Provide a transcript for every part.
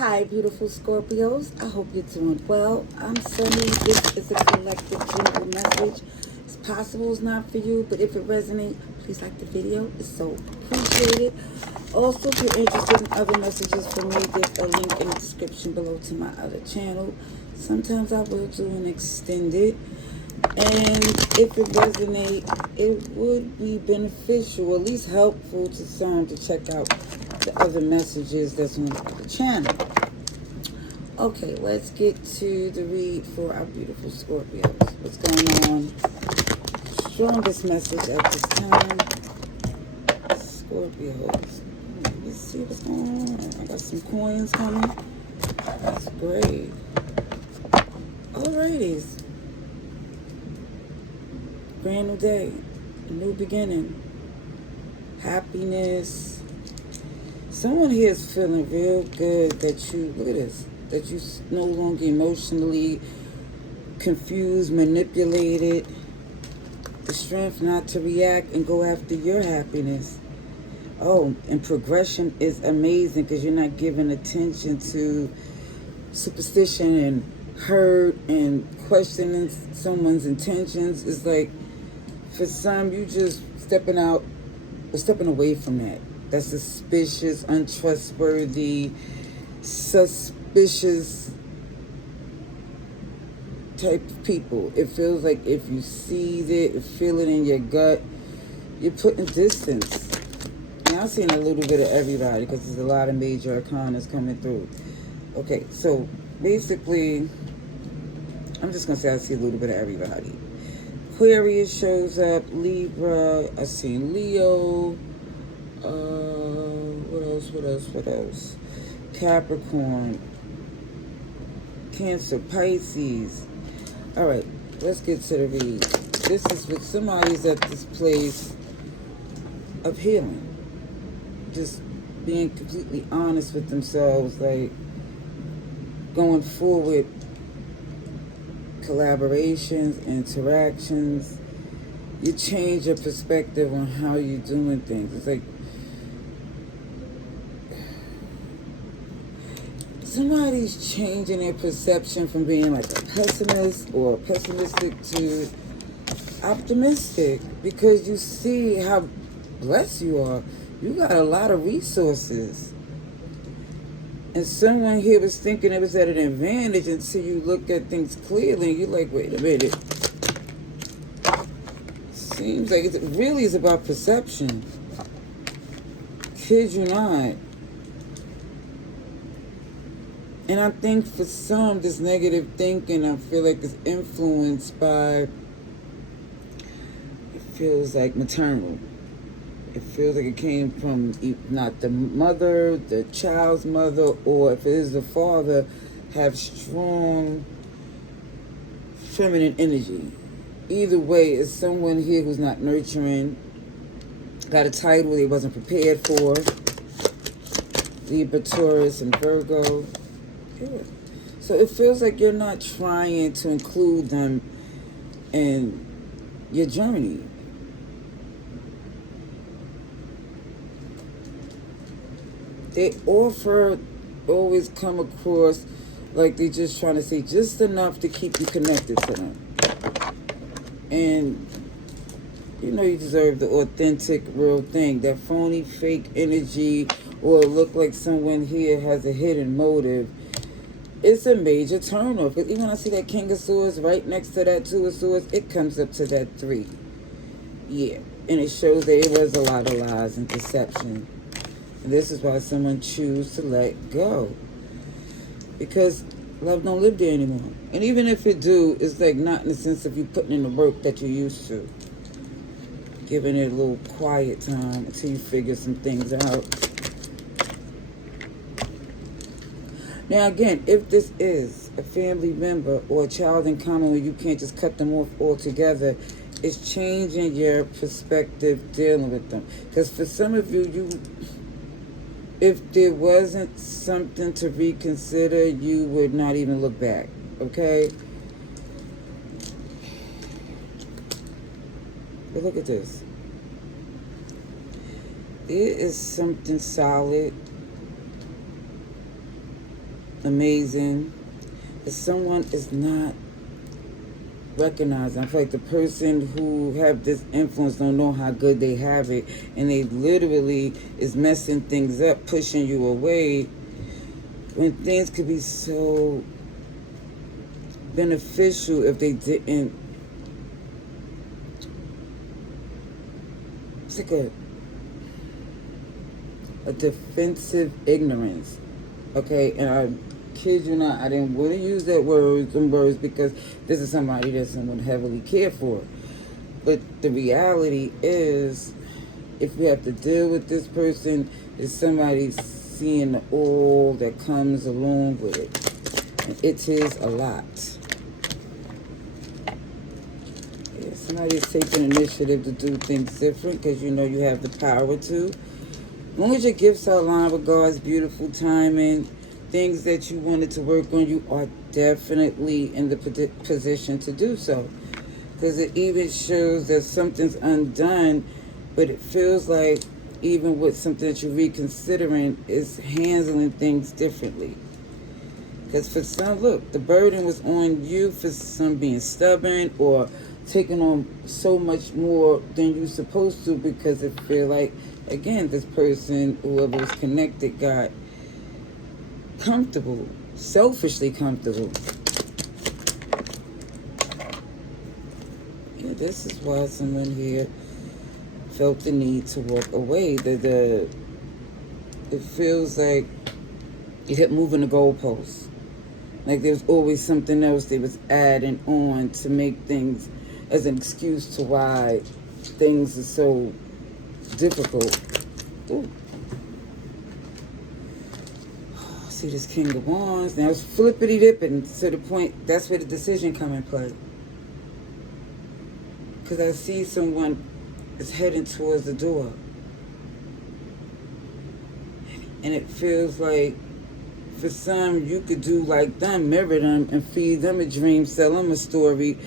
Hi, beautiful Scorpios. I hope you're doing well. I'm Sunny. This is a collective general message. It's possible it's not for you, but if it resonates, please like the video. It's so appreciated. Also, if you're interested in other messages from me, there's a link in the description below to my other channel. Sometimes I will do an extended. And if it resonates, it would be beneficial, at least helpful to some to check out the other messages that's on the channel. Okay, let's get to the read for our beautiful Scorpios. What's going on? Strongest message at this time. Scorpios. Let's see what's going on. I got some coins coming. That's great. Alrighties. Brand new day. A new beginning. Happiness. Someone here is feeling real good that you, look at this, that you no longer emotionally confused, manipulated. The strength not to react and go after your happiness. Oh, and progression is amazing because you're not giving attention to superstition and hurt and questioning someone's intentions. It's like, for some, you just stepping out or stepping away from that. That's suspicious, untrustworthy, suspicious type of people. It feels like if you see it, feel it in your gut, you're putting distance. Now I'm seeing a little bit of everybody because there's a lot of major arcanas coming through. Okay, so basically, I'm just going to say I see a little bit of everybody. Aquarius shows up, Libra, I seen Leo, what else? Capricorn, Cancer, Pisces. All right, let's get to the read. This is with somebody's at this place of healing. Just being completely honest with themselves, like going forward, collaborations, interactions. You change your perspective on how you're doing things. It's like somebody's changing their perception from being like a pessimist or pessimistic to optimistic because you see how blessed you are. You got a lot of resources. And someone here was thinking it was at an advantage until you look at things clearly and you're like, wait a minute. Seems like it really is about perception. Kid you not. And I think for some, this negative thinking, I feel like it's influenced by, it feels like maternal. It feels like it came from not the mother, the child's mother, or if it is the father, have strong feminine energy. Either way, it's someone here who's not nurturing, got a title they wasn't prepared for. Libra, Taurus, and Virgo. Yeah. So it feels like you're not trying to include them in your journey. They always come across like they're just trying to say just enough to keep you connected to them. And you know you deserve the authentic, real thing. That phony, fake energy or look like someone here has a hidden motive. It's a major turnoff. Because even when I see that King of Swords right next to that Two of Swords, it comes up to that 3. Yeah. And it shows that it was a lot of lies and deception. And this is why someone chooses to let go. Because love don't live there anymore. And even if it do, it's like not in the sense of you putting in the work that you used to. Giving it a little quiet time until you figure some things out. Now again, if this is a family member or a child in common where you can't just cut them off altogether, it's changing your perspective dealing with them. Because for some of you, if there wasn't something to reconsider, you would not even look back, okay? But look at this. There is something solid amazing. If someone is not recognizing, I feel like the person who have this influence don't know how good they have it, and they literally is messing things up, pushing you away, when things could be so beneficial if they didn't. It's like a defensive ignorance. Okay, and I kid you not, I didn't want to use them words, because this is somebody that someone heavily cared for. But the reality is, if you have to deal with this person, is somebody seeing the all that comes along with it. And it is a lot. Yeah, somebody's taking initiative to do things different because you know you have the power to. As long as your gifts are aligned with God's beautiful timing, things that you wanted to work on, you are definitely in the position to do so. Because it even shows that something's undone, but it feels like even with something that you're reconsidering is handling things differently. Because for some, look, the burden was on you for some being stubborn or taking on so much more than you're supposed to, because it feel like, again, this person, whoever was connected, got comfortable, selfishly comfortable. Yeah, this is why someone here felt the need to walk away. It feels like you kept moving the goalposts. Like there's always something else they was adding on to make things as an excuse to why things are so difficult. Ooh. See this King of Wands. Now it's flippity-dipping to the point, that's where the decision come in play. Because I see someone is heading towards the door. And it feels like, for some, you could do like them, mirror them, and feed them a dream, sell them a story.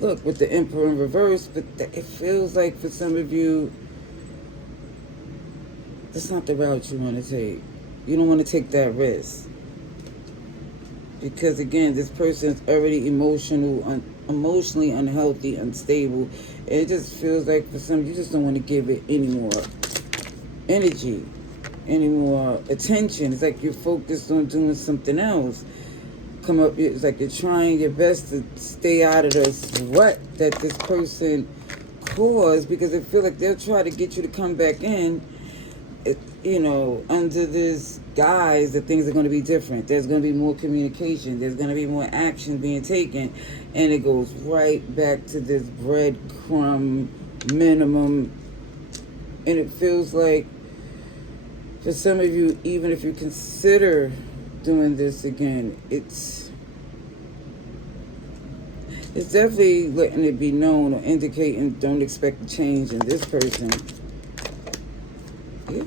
Look, with the Emperor in reverse, but it feels like for some of you, that's not the route you want to take. You don't want to take that risk. Because again, this person's already emotionally unhealthy, unstable. And it just feels like for some, you just don't want to give it any more energy, any more attention. It's like you're focused on doing something else. It's like you're trying your best to stay out of the sweat that this person caused, because they feel like they'll try to get you to come back in, under this guise that things are going to be different. There's going to be more communication. There's going to be more action being taken. And it goes right back to this breadcrumb minimum. And it feels like, for some of you, even if you consider doing this again, it's definitely letting it be known or indicating don't expect a change in this person. Yeah.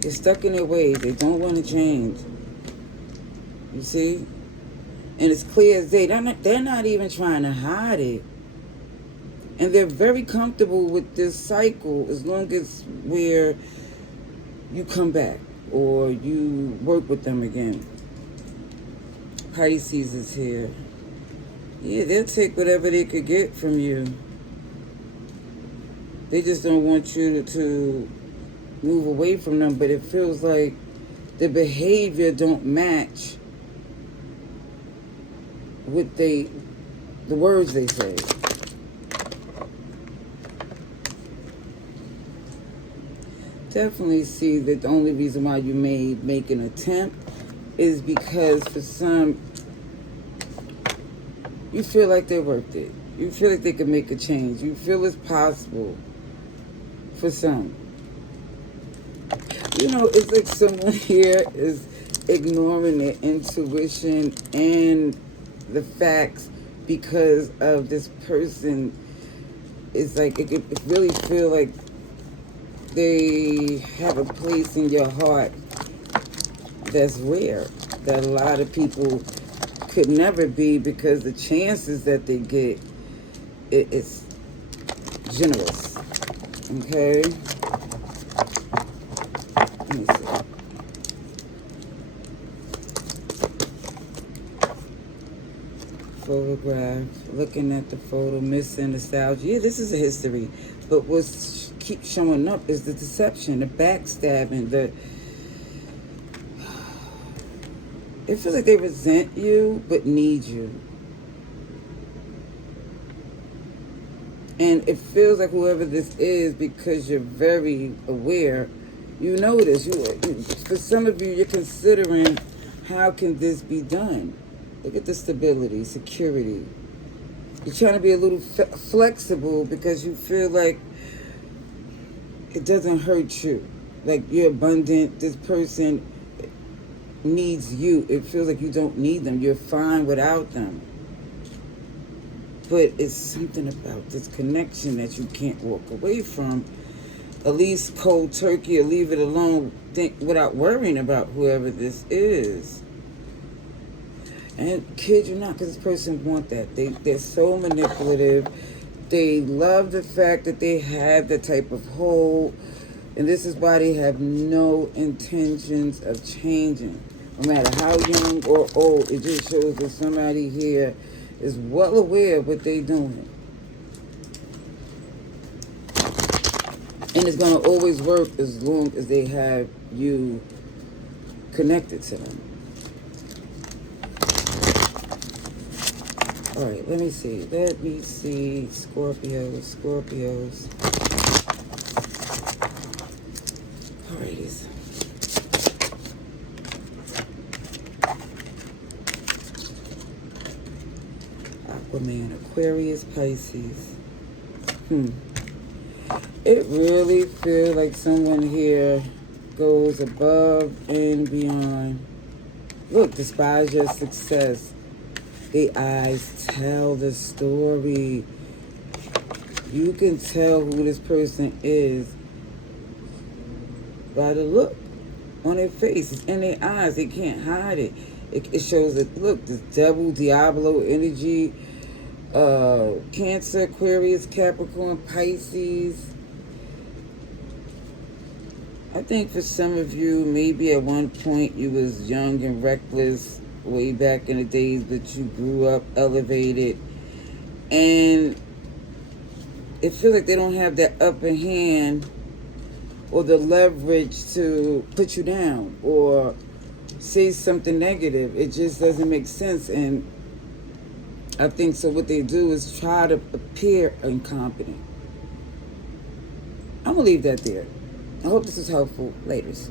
They're stuck in their ways. They don't want to change. You see? And it's clear as day. They're not even trying to hide it. And they're very comfortable with this cycle as long as where you come back or you work with them again. Pisces is here. Yeah, they'll take whatever they could get from you. They just don't want you to move away from them, but it feels like the behavior don't match with the words they say. Definitely see that the only reason why you may make an attempt is because for some, you feel like they're worth it. You feel like they can make a change. You feel it's possible for some. It's like someone here is ignoring their intuition and the facts because of this person. It's like it really feel like they have a place in your heart that's rare, that a lot of people could never be, because the chances that they get, it's generous. Okay? Let me see. photograph, looking at the photo, missing nostalgia. Yeah, this is a history. But what keeps showing up is the deception, the backstabbing, it feels like they resent you but need you. And it feels like whoever this is, because you're very aware, you know this. For some of you, you're considering, how can this be done? Look at the stability, security. You're trying to be a little flexible because you feel like it doesn't hurt you. Like you're abundant. This person needs you. It feels like you don't need them. You're fine without them. But it's something about this connection that you can't walk away from. At least cold turkey, or leave it alone, think without worrying about whoever this is. And kid you not, because this person want that. They're so manipulative. They love the fact that they have the type of hold. And this is why they have no intentions of changing. No matter how young or old, it just shows that somebody here is well aware of what they're doing. And it's going to always work as long as they have you connected to them. All right, let me see. Scorpios. Alrighties. Aquaman, Aquarius, Pisces. It really feels like someone here goes above and beyond. Look, despise your success. The eyes tell the story. You can tell who this person is by the look on their face. It's in their eyes. They can't hide it. It shows that, look, this devil, Diablo energy, Cancer, Aquarius, Capricorn, Pisces. I think for some of you, maybe at one point you was young and reckless way back in the days, but you grew up elevated. And it feels like they don't have that upper hand or the leverage to put you down or say something negative. It just doesn't make sense. And I think so what they do is try to appear incompetent. I'm going to leave that there. I hope this was helpful. Laters.